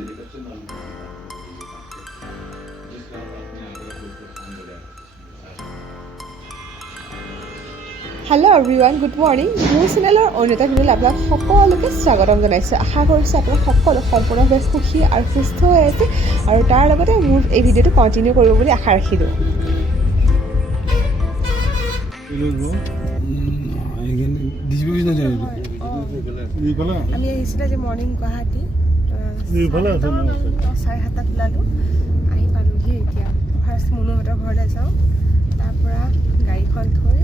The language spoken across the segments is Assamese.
Hello' everyone, good morning. মোৰ চেনেলৰ অন্য এটা ভিডিঅ'লৈ আপোনাক সকলোকে স্বাগতম জনাইছোঁ। আশা কৰিছোঁ আপোনাক সকলো সম্পূৰ্ণভাৱে সুখী আৰু সুস্থ হৈ আছে আৰু তাৰ লগতে মোৰ এই ভিডিঅ'টো কণ্টিনিউ কৰিব বুলি আশা ৰাখিলোঁ। আমি আহিছিলোঁ আজি মৰ্ণিং গুৱাহাটী 7:30 ওলালোঁ, আহি পালোহি। এতিয়া ফাৰ্ষ্ট মুনুহঁতৰ ঘৰলৈ যাওঁ, তাৰ পৰা গাড়ীখন থৈ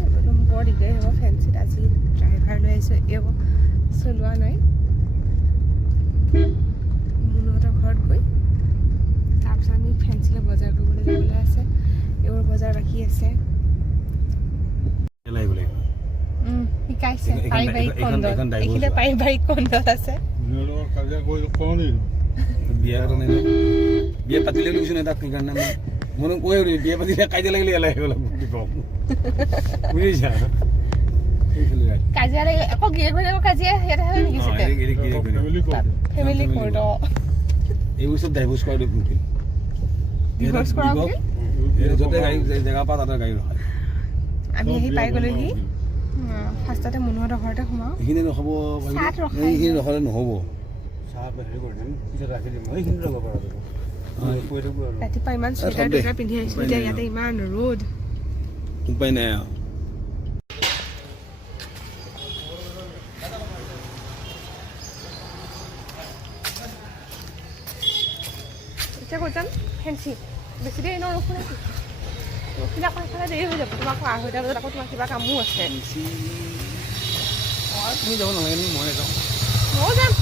বৰ দিগদাৰী হ'ব ফেঞ্চিত। আজি ড্ৰাইভাৰ লৈ আহিছোঁ, এওঁ চলোৱা নাই। মুনুহঁতৰ ঘৰত গৈ তাৰপিছত আমি ফেঞ্চিলৈ বজাৰ কৰিবলৈ যাবলৈ আছে। এওঁৰ বজাৰ বাকী আছে। শিকাইছে পাৰিবাৰিক খণ্ডত, এইখিনিতে পাৰিবাৰিক খণ্ডত আছে। বিয়া পাতিলে তাক সেইকাৰণে মনে কৈ বিয়া পাতিলে কাজিয়া লাগিলে বুজিছা, কাজিয়া লাগিলে আকৌ গিয়ে ঘৰে কাজিয়া ইয়াতে হয় নেকি? ফেমিলি কোৰ্ট এইবোৰ চব ডাইভোৰ্চ কৰা য'তে গাড়ী জেগা পা তাতে গাড়ী ৰখায়। আমি আহি পাই গ'লোহি। ফাৰ্ষ্টতে মুনুহঁতৰ ঘৰতে সোমাওঁ। এইখিনি নহ'ব, এইখিনি ৰখালে নহ'ব। ৰাতিপুৱা ইমান চুৱেটাৰ টুৱেটাৰ পিন্ধি আহিছিলোঁ, এতিয়া ইয়াতে ইমান ৰ'দ। উপায় নাই আৰু। এতিয়া ক'ত যাম? ফেঞ্চি। বেছি দেৰি নৰখোঁ নেকি? ৰখিলে আকৌ সেইফালে দেৰি হৈ যাব। তোমাক 2:30 বজাত আকৌ তোমাৰ কিবা কামো আছে। তুমি যাব নালাগে, মই যাওঁ। ময়ো যাম।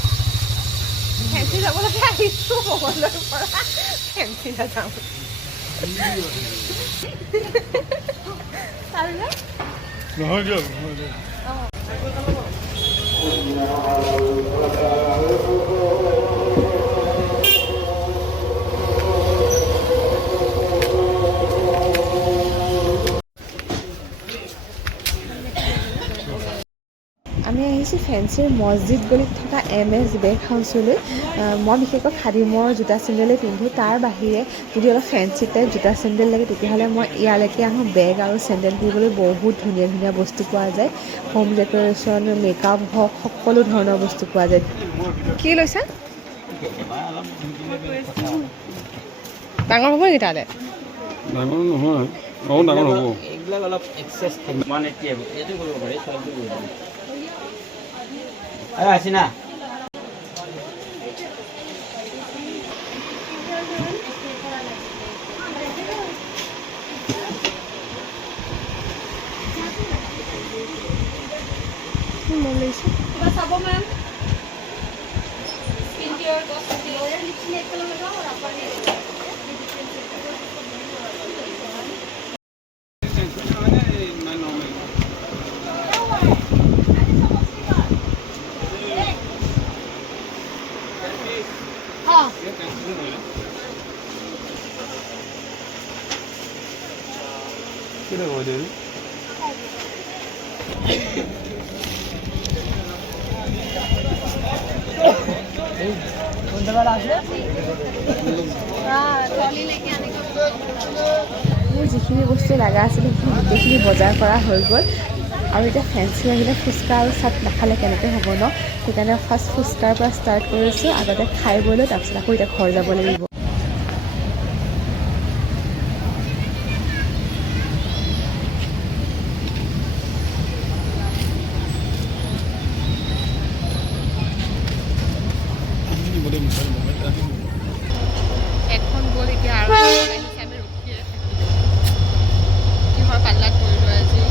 ফেঞ্চি যাবলৈকে আহিছোঁ মঙলদৈৰ পৰা, ফেঞ্চি নাযাওঁ। নহয় দিয়ক। আমি আহিছোঁ ফেঞ্চিৰ মছজিদ গলিত থকা MS বেগ হাউচলৈ। মই বিশেষকৈ খাদিমৰ জোতা চেণ্ডেলেই পিন্ধোঁ। তাৰ বাহিৰে যদি অলপ ফেঞ্চি টাইপ জোতা চেণ্ডেল লাগে তেতিয়াহ'লে মই ইয়ালৈকে আহোঁ। বেগ আৰু চেণ্ডেল কিনিবলৈ বহুত ধুনীয়া ধুনীয়া বস্তু পোৱা যায়। হোম ডেক'ৰেশ্যন, মেকআপ হওক, সকলো ধৰণৰ বস্তু পোৱা যায়। কি লৈছা? ডাঙৰ হ'ব নেকি তালৈ? ডাঙৰ নহয়, ডাঙৰ হ'ব। এইবিলাক অলপ এক্সেছ 180 আহিব, এইটো কৰিব পাৰি, চলটো কৰিব পাৰি। আছে না মই লৈছোঁ। মোৰ যিখিনি বস্তু লগা আছিলে সেইখিনি গোটেইখিনি বজাৰ কৰা হৈ গ'ল। আৰু এতিয়া ফেঞ্চি আহিলে ফুচকা আৰু চাট নাখালে কেনেকৈ হ'ব ন? সেইকাৰণে ফাৰ্ষ্ট ফুচকাৰ পৰা ষ্টাৰ্ট কৰিছোঁ, আগতে খাই বৈ লৈ তাৰপিছত আকৌ এতিয়া ঘৰ যাব লাগিব। এখন গ'ল এতিয়া আৰু আমি ৰখিয়ে কিহৰ পাল্লাত পৰিলোঁ আজি।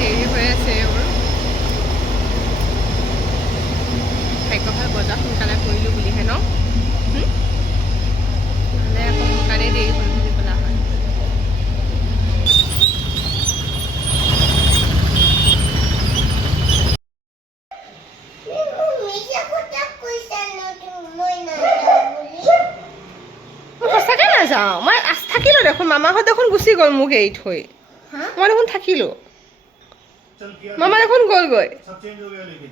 দেৰি হৈ আছে এইবোৰ। ভাগ্য ভাল বজাৰ সোনকালে কৰিলোঁ বুলিহে ন? নহ'লে আকৌ সোনকালে দেৰি হ'ল বুলি ক'লা হয়। সঁচাকৈ নাযাওঁ, মই থাকিলোঁ দেখোন মামাহঁত দেখোন গুচি গ'ল মোক এৰি থৈ মই দেখোন থাকিলোঁ মামা দেখোন গ'লগৈ सब चेंज हो गया लेकिन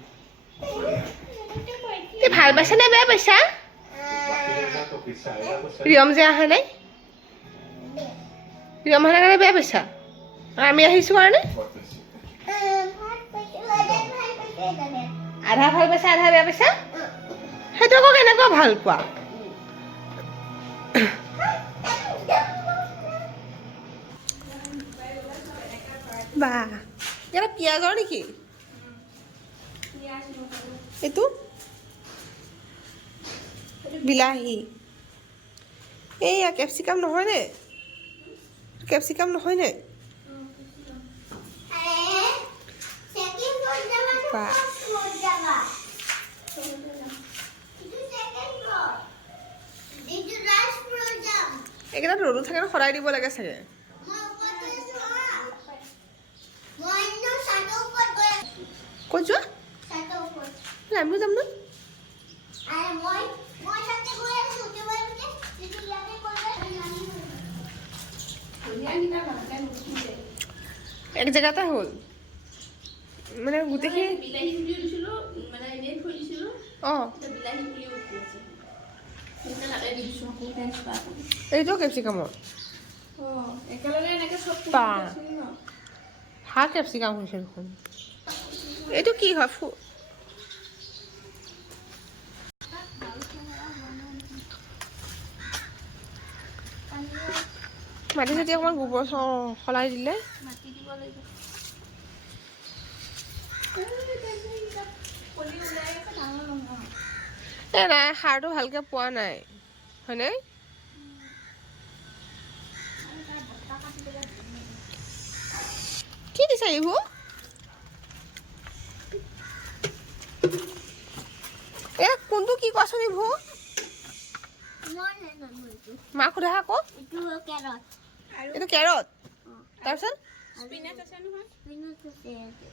তুমি ভাল পাইছা নে বেয়া পাইছা ৰিয়ম যে অহা নাই ৰিয়ম অহা নাই কাৰণে বেয়া পাইছা আৰু আমি আহিছোঁ কাৰণে আধা ভাল পাইছা আধা বেয়া পাইছা সেইটো আকৌ কেনেকুৱা ভাল পোৱা বা ইয়াত পিঁয়াজৰ নেকি এইটো বিলাহী এইয়া কেপচিকাম নহয়নে কেপচিকাম নহয়নে বা এইকেইটাত ৰ'দো থাকে ন সদায় দিব লাগে চাগে ক'ত যোৱা আমিও যাম ন এক জেগাতে হ'ল মানে গোটেইখিনি অঁ এইটো কেপচিকামৰ হা কেপচিকাম হৈছে দেখোন এইটো কি হয় মাটি চাটি অকণমান গোবৰ সলাই দিলে এই নাই সাৰটো ভালকৈ পোৱা নাই হয়নে কি দিছা এইবোৰ এ কোনটো কি কোৱাচোন এইবোৰ মাক সোধা আকৌ এইটো কেৰট তাৰপিছত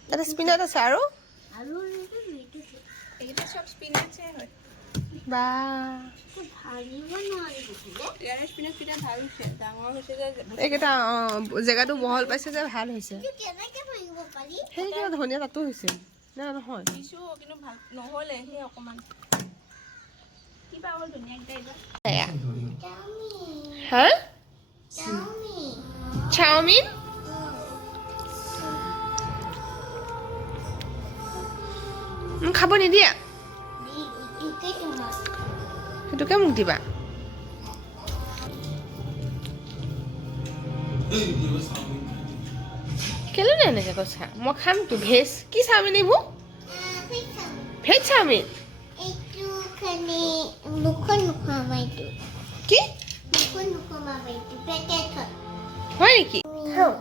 তাতে স্পিনাচ আছে আৰু বা এইকেইটা জেগাটো বহল পাইছে যে ভাল হৈছে সেইকেইটা ধনিয়া তাতো হৈছে না নহয় হা চাওমিন খাব নিদিয়া সেইটোকে মোক দিবা কেলে নে এনেকৈ কৈছা মই খামতো ভেজ কি চাওমিন এইবোৰ ভেজ চাওমিন কি হয় নেকি খাওঁ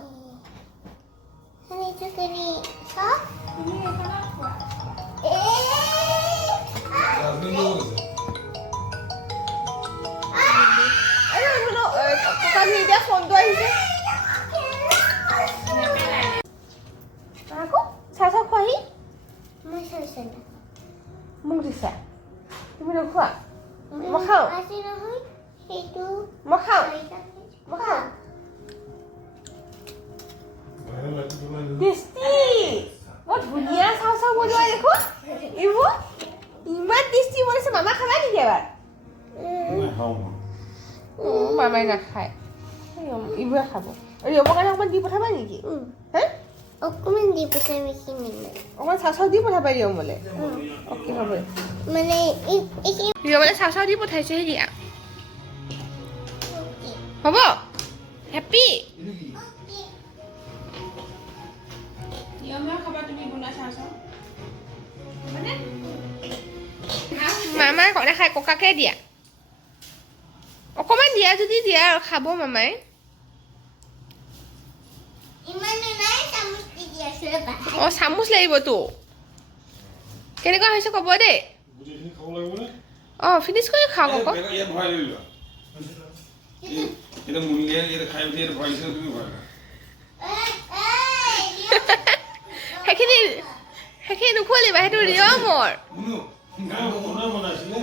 ফোনটো আহিছে আকৌ চাহ চাহ খোৱাহি মোক দিছা তুমি নোখোৱা মই খাওঁ মই খাওঁ মই খাওঁ টেষ্টি বৰ ধুনীয়া চাহ চাহ বনোৱা দেখোন এইবোৰ ইমান টেষ্টি বনাইছে মামা খাবা নেকি এবাৰ মামাই নাখায় ইবোৰে খাব ৰিয়মৰ কাৰণে অকণমান দি পঠাবা নেকি হে অকণমান দি পঠাই বেছি মিলে অকণমান চাহ চাহ দি পঠাবা ৰিয়মলৈ অ'কে হ'ব মানে ৰিয়মলৈ চাহ চাহ দি পঠাইছে দিয়া হ'ব হেপী মামাই নাখায় ককাকে দিয়া অকণমান দিয়া যদি দিয়া আৰু খাব মামাই অঁ চামুচ লাগিবতো কেনেকুৱা হৈছে ক'ব দেই অঁ ফিনিছ কৰি খাওক আকৌ সেইখিনি নুখুৱালিবা সেইটো ৰিয়মৰ বনাইছিলে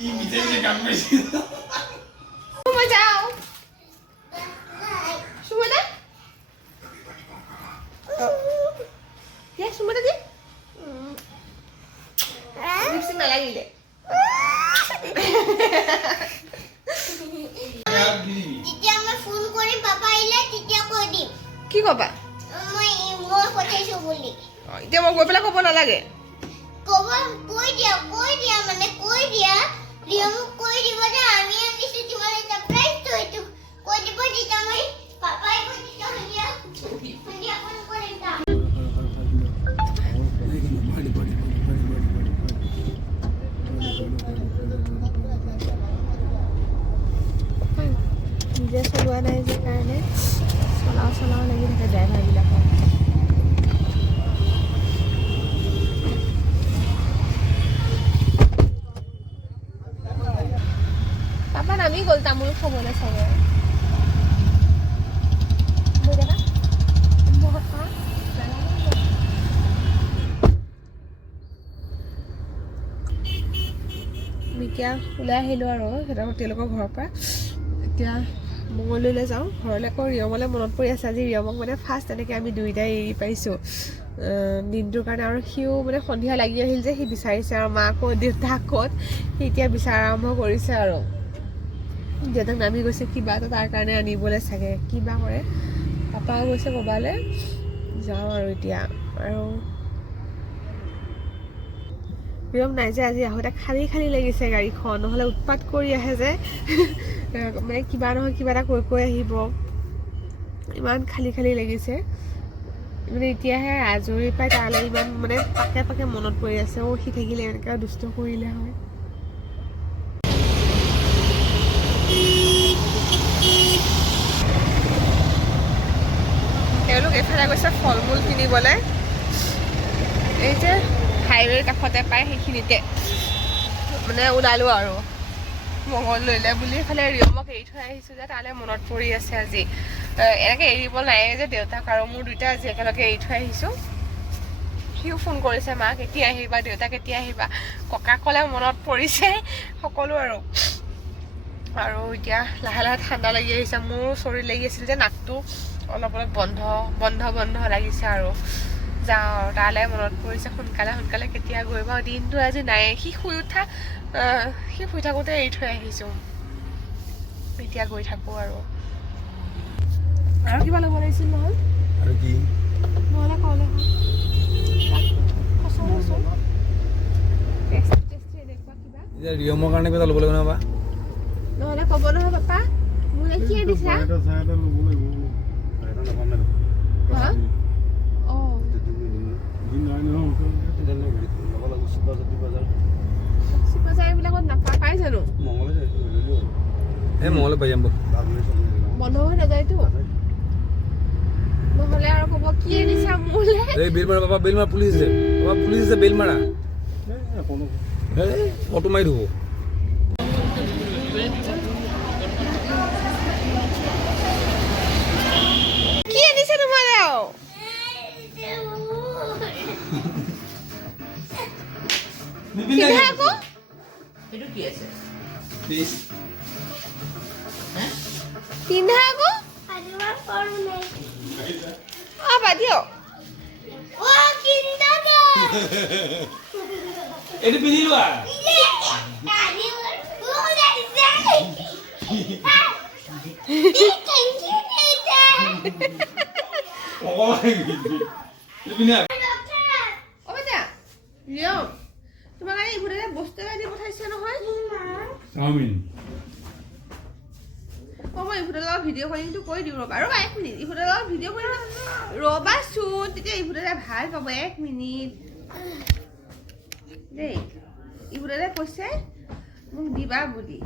ই মিছে মিছে গান পাইছে মই যাওঁ সুমনা হে সুমনা দি লিপষ্টিক নালাগিলে যেতিয়া মই ফোন কৰিম পাপা আহিলে তেতিয়া কৈ দিম কি ক'বা মই পঠাইছো বুলি এতিয়া মই গৈ পেলাই ক'ব নালাগে ক'ব কৈ দিয়া মানে কৈ দিয়া ৰিয়মক কৈ দিব যে আমি আনিছো তোমালে সাৰপ্ৰাইজ তো এইটো কৈ দিব যেতিয়া মই পাপাই কৈ দিছো সন্ধিয়া ফোন কৰিম তা নিজে চলোৱা নাই যে কাৰণে চলাও লাগি থাকে ড্ৰাইভাৰবিলাকৰ পাপা নামি গ'ল তামোল খাবলৈ চাগে মিকিয়া ওলাই আহিলোঁ আৰু তেওঁলোকৰ ঘৰৰ পৰা এতিয়া মঙলদৈলৈ যাওঁ ঘৰলৈ আকৌ ৰিয়মলৈ মনত পৰি আছে আজি ৰিয়মক মানে ফাৰ্ষ্ট তেনেকৈ আমি দুয়োটাই এৰি পাইছোঁ দিনটোৰ কাৰণে আৰু সিও মানে সন্ধিয়া লাগি আহিল যে সি বিচাৰিছে আৰু মা ক'ত দেউতা ক'ত সি এতিয়া বিচাৰ আৰম্ভ কৰিছে আৰু দেউতাক নামি গৈছে কিবা এটা তাৰ কাৰণে আনিবলৈ চাগে কিবা কৰে পাপাও গৈছে ক'ৰবালৈ যাওঁ আৰু এতিয়া আৰু ৰিয়ম নাই যে আজি আহোঁতে খালী লাগিছে গাড়ীখন নহ'লে উৎপাত কৰি আহে যে মানে কিবা নহয় কিবা এটা কৈ আহিব ইমান খালী লাগিছে মানে এতিয়াহে আজৰি পাই তালৈ ইমান মানে পাকে মনত পৰি আছে সি থাকিলে এনেকৈ দুষ্ট কৰিলে হয় তেওঁলোক এইফালে গৈছে ফল মূল কিনিবলৈ এই যে হাইৱেৰ কাষতে পায় সেইখিনিতে মানে ওলালোঁ আৰু মঙলদৈলৈ বুলি এইফালে ৰিয়মক এৰি থৈ আহিছোঁ যে তালৈ মনত পৰি আছে আজি এনেকৈ এৰিব নাই যে দেউতাক আৰু মোৰ দুইটা আজি একেলগে এৰি থৈ আহিছোঁ সিও ফোন কৰিছে মা কেতিয়া আহিবা দেউতা কেতিয়া আহিবা ককাকলে মনত পৰিছে সকলো আৰু এতিয়া লাহে ঠাণ্ডা লাগি আহিছে মোৰো চৰ্দি লাগি আছিল যে নাকটো অলপ বন্ধ লাগিছে আৰু যাওঁ আৰু তালৈ মনত পৰিছে সোনকালে কেতিয়া গৈ বাৰু দিনটো আজি নাই সি শুই থাকোঁতে এৰি থৈ আহিছোঁ এতিয়া গৈ থাকোঁ আৰু কিবা ল'ব লাগিছিল নহয় আৰু কি নহ'লে ক'লে এতিয়া ৰিয়মৰ কাৰণে কিবা ল'ব লাগিব নহয় নহ'লে ক'ব নহয় পাপা মোলৈ কি আনিছা হা অঁ চিপাজাৰ এইবিলাকত নাপায় জানো এই মঙলে পাই যাম বন্ধ হৈ নাযায়তো নহ'লে আৰু ক'ব কি আনিছা মোলৈ এই বেল মাৰা বাবা বেল মাৰা পুলিচ আছে বেল মাৰা ফটো মাৰি দিব কি আনিছে তোমালৈ আকৌ এইটো কি আছে পিন্ধা আকৌ বাদিও এইটো পিন্ধি লোৱা তোমাক এইবোৰে বস্তু এটা দি পঠাইছে নহয় চাওমিন মই ইফুটৰ লগত ভিডিঅ' কলিংটো কৰি দিওঁ ৰ'বা 1 মিনিট ইফুটৰ লগত ভিডিঅ' কৰি ৰ'বাচোন তেতিয়া ইফুটৰে ভাল পাব 1 মিনিট দেই ইফুটৰে কৈছে মোক দিবা বুলি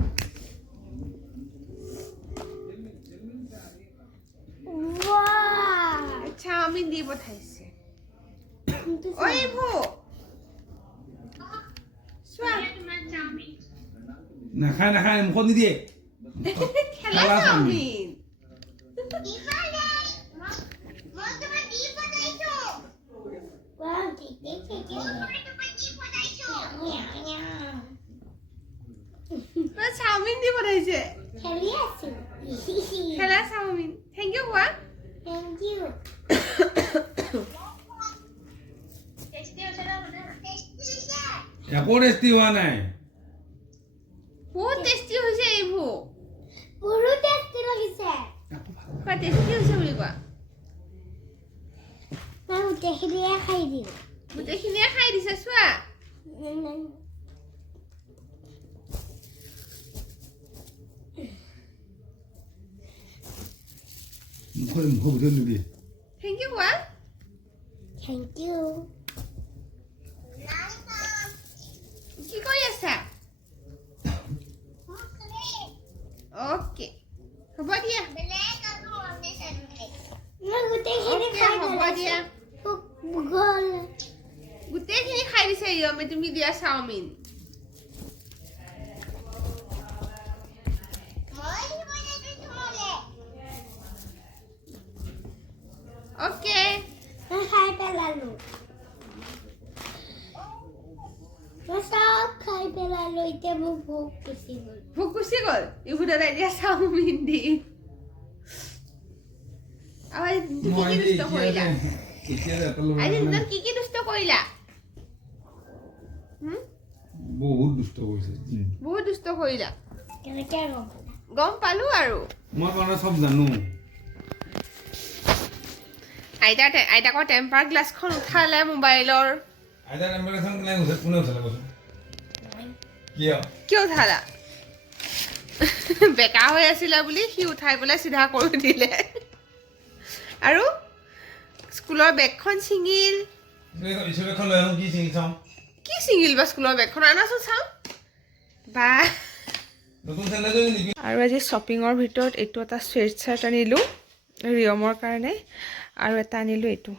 চাওমিন দি পঠাইছে ঐ ইফু চোৱা নাখায় মুখত নিদিয়ে খেলা চাওমিন চাওমিন দি পঠাইছে খেলি আছো খেলা চাওমিন থেংক ইউ কোৱা থেংক ইউ একো টেষ্টি হোৱা নাই বহুত টেষ্টি হৈছে এইবোৰ মোৰো টেষ্টি লাগিছে কোৱা টেষ্টি হৈছে বুলি কোৱা মই গোটেইখিনিয়ে খাই দিওঁ গোটেইখিনিয়ে খাই দিছে চোৱা মুখ ভিতৰত নিবি থেংক ইউ কোৱা থেংক ইউ কি কৰি আছা অ'কে হ'ব দিয়া মই গোটেইখিনি খাই হ'ব দিয়া গ'ল গোটেইখিনি খাই দিছে ৰিয়মে তুমি দিয়া চাওমিন অ'কে মই খাই পেলালো মই চব খাই পেলালো এতিয়া মোৰ ভোক গুচি গ'ল ভোক গুচি গ'ল ইবোৰ দাদাই দিয়া চাওমিন দি আৰু আজি দিনটো কি কি দুষ্ট কৰিলা আজি দিনত কি দুষ্ট কৰিলা বহুত দুষ্ট কৰিছে বহুত দুষ্ট কৰিলা কেনেকৈ গম পালো আৰু মই কাৰণে চব জানো আইতাকৰ টেম্পাৰ গ্লাছখন উঠালে মোবাইলৰ আইতাৰ এম্বাৰেছন কোনে উঠালে কৈছো কিয় উঠালা বেকা হৈ আছিলে বুলি সি উঠাই পেলাই চিধা কৰি দিলে আৰু স্কুলৰ বেগখন ছিঙিল স্কুলখন লৈ আহোঁ কি চিঙি চাওঁ কি ছিঙিল বা স্কুলৰ বেগখন আনাচোন চাওঁ বা নতুন চেণ্ডেলযোৰ নিবি আৰু আজি শ্বপিঙৰ ভিতৰত এইটো এটা স্বেট চাৰ্ট আনিলোঁ ৰিয়মৰ কাৰণে আৰু এটা আনিলোঁ এইটো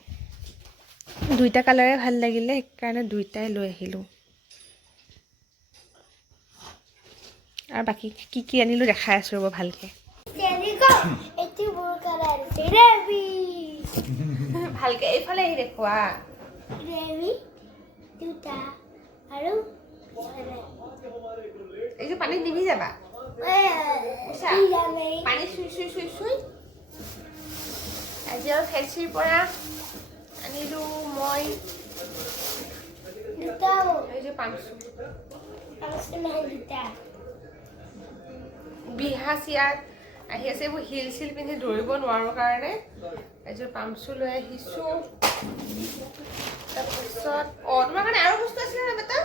দুইটা কালাৰে ভাল লাগিলে সেইকাৰণে দুইটাই লৈ আহিলোঁ আৰু বাকী কি কি আনিলোঁ দেখাই আছোঁ ৰ'ব ভালকৈ এইটো মোৰ কালাৰ ৰেবি ভালকৈ এইফালে আহি দেখুৱা ৰেবি দুটা আৰু এইটো পানীত নিবি যাবা পানী চুই চুই চুই চুই আজি আৰু ফেঞ্চিৰ পৰা আনিলোঁ মই দুটাও এইযোৰ পামচু দুটা বিহা চিয়াত আহি আছে এইবোৰ হিল চিল পিন্ধি দৌৰিব নোৱাৰোঁ কাৰণে এযোৰ পামচু লৈ আহিছোঁ তাৰপিছত তোমাৰ কাৰণে আৰু বস্তু আছিলে ন বেটা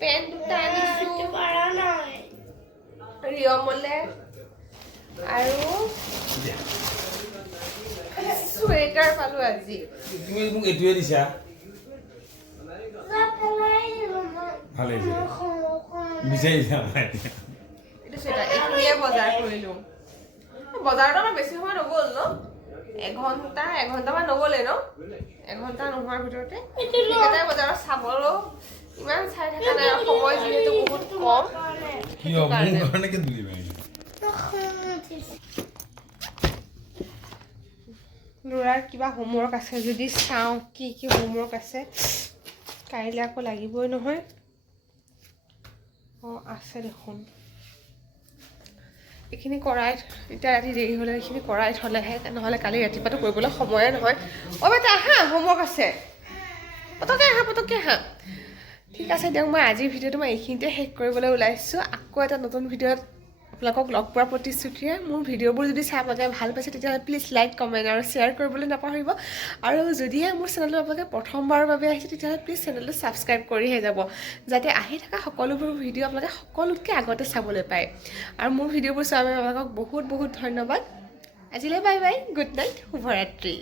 পেণ্ট দুটা আনিছোঁ ৰিয়মলে আৰু চুৱেটাৰ পালোঁ আজি তুমি মোক এইটোৱে দিছা ভালেই বিচাৰিছা এইটো চুৱেটাৰ এইখিনিয়ে বজাৰ কৰিলোঁ বজাৰতো আমাৰ বেছি সময় নগ'ল ন এঘণ্টামান নগ'লে ন এঘণ্টা নোহোৱাৰ ভিতৰতে সেইকেইটাই বজাৰত চাবলৈও ইমান চাই থকা নাই সময় যিহেতু বহুত কম কিয় মোৰ কাৰণে কি তুলিবা ল'ৰাৰ কিবা হোমৱৰ্ক আছে যদি চাওঁ কি কি হোমৱৰ্ক আছে কাইলৈ আকৌ লাগিবই নহয় অঁ আছে দেখোন এইখিনি কৰাই এতিয়া ৰাতি দেৰি হ'লে এইখিনি কৰাই থ'লেহে নহ'লে কালি ৰাতিপুৱাটো কৰিবলৈ সময়ে নহয় অ' বেটা আহা হোমৱৰ্ক আছে পটককৈ আহা ঠিক আছে দিয়ক মই আজিৰ ভিডিঅ'টো মই এইখিনিতে শেষ কৰিবলৈ ওলাইছোঁ আকৌ এটা নতুন ভিডিঅ'ত আপোনালোকক লগ পোৱাৰ প্ৰতিশ্ৰুতিৰে মোৰ ভিডিঅ'বোৰ যদি চাই আপোনালোকে ভাল পাইছে তেতিয়াহ'লে প্লিজ লাইক কমেণ্ট আৰু শ্বেয়াৰ কৰিবলৈ নাপাহৰিব আৰু যদিহে মোৰ চেনেলটো আপোনালোকে প্ৰথমবাৰৰ বাবে আহিছে তেতিয়াহ'লে প্লিজ চেনেলটো ছাবস্ক্ৰাইব কৰিহে যাব যাতে আহি থকা সকলোবোৰ ভিডিঅ' আপোনালোকে সকলোতকৈ আগতে চাবলৈ পায় আৰু মোৰ ভিডিঅ'বোৰ চোৱাৰ বাবে আপোনালোকক বহুত বহুত ধন্যবাদ আজিলৈ বাই বাই গুড নাইট শুভৰাত্ৰি